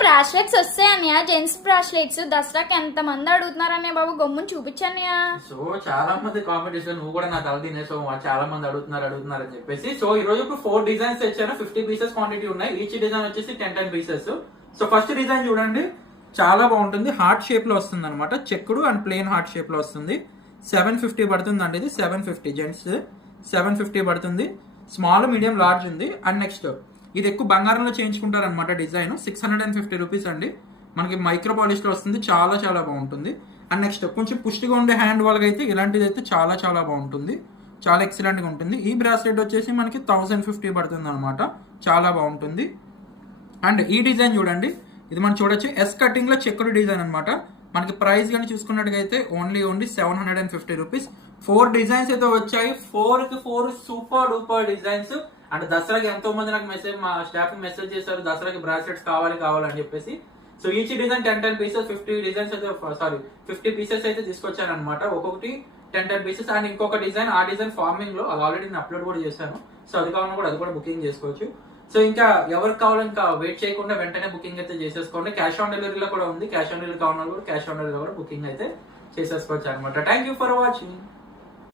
Bracelets వస్తాయన్నయ్య, gents bracelets దసరాకి ఎంత మంది అడుగుతున్నారన్నయ్య బాబు, గమ్ముని చూపించన్నయ్య. సో చాలా మంది కాంపిటీషన్, నువ్వు కూడా నా తల తినే, సో చాలా మంది అడుగుతున్నారు అని చెప్పేసి. సో ఈ రోజు ఇప్పుడు 4 డిజైన్స్ తెచ్చాను, 50 పీసెస్ క్వాంటిటీ ఉన్నాయి. ఈచ్ డిజైన్ వచ్చేసి 10 పీసెస్. సో ఫస్ట్ డిజైన్ చూడండి, చాలా బాగుంటుంది. హార్ట్ షేప్ లో వస్తుంది అనమాట, చెక్కుడు అండ్ ప్లెయిన్ హార్ట్ షేప్ లో వస్తుంది. 750 పడుతుంది అండి, ఇది 750 జెంట్స్ 750 పడుతుంది. స్మాల్, మీడియం, లార్జ్ ఉంది. అండ్ నెక్స్ట్ ఇది ఎక్కువ బంగారంలో చేయించుకుంటారు అనమాట. డిజైన్ 650 రూపీస్ అండి. మనకి మైక్రో పాలిష్ లో వస్తుంది, చాలా చాలా బాగుంటుంది. అండ్ నెక్స్ట్ కొంచెం పుష్టిగా ఉండే హ్యాండ్ వాళ్ళకి అయితే ఇలాంటిది అయితే చాలా చాలా బాగుంటుంది, చాలా ఎక్సలెంట్ గా ఉంటుంది. ఈ బ్రాస్లెట్ వచ్చేసి మనకి 1050 పడుతుంది అనమాట, చాలా బాగుంటుంది. అండ్ ఈ డిజైన్ చూడండి, ఇది మనం చూడొచ్చు, ఎస్ కటింగ్ లో చెక్కుడు డిజైన్ అనమాట. మనకి ప్రైస్ కానీ చూసుకున్నట్టుగా ఓన్లీ 750 రూపీస్. 4 డిజైన్స్ అయితే వచ్చాయి, 4 సూపర్ డూపర్ డిజైన్స్. అండ్ దసరాకి ఎంతో మంది నాకు మా స్టాఫ్ మెసేజ్ చేశారు, దసరాకి బ్రాస్లెట్స్ కావాలని చెప్పేసి. So each design 10 pieces, 50 designs అయితే 50 పీసెస్ అయితే తీసుకొచ్చాను అనమాట. ఒక్కొక్కటి 10 పీసెస్. అండ్ ఇంకొక డిజైన్, ఆ డిజైన్ ఫార్మింగ్ లో, అది ఆల్రెడీ నేను అప్లోడ్ కూడా చేశాను. సో అది కావాలన్నా కూడా అది కూడా బుకింగ్ చేసుకోవచ్చు. సో ఇంకా ఎవరికి కావాలో ఇంకా వెయిట్ చేయకుండా వెంటనే బుకింగ్ అయితే చేసేసుకోండి. క్యాష్ ఆన్ డెలివరీలో కూడా ఉంది, క్యాష్ ఆన్ డెలివరీ కావాలన్నా కూడా క్యాష్ ఆన్ డెలివరీ కూడా బుకింగ్ అయితే చేసేసుకోవచ్చు అనమాట. Thank you for watching.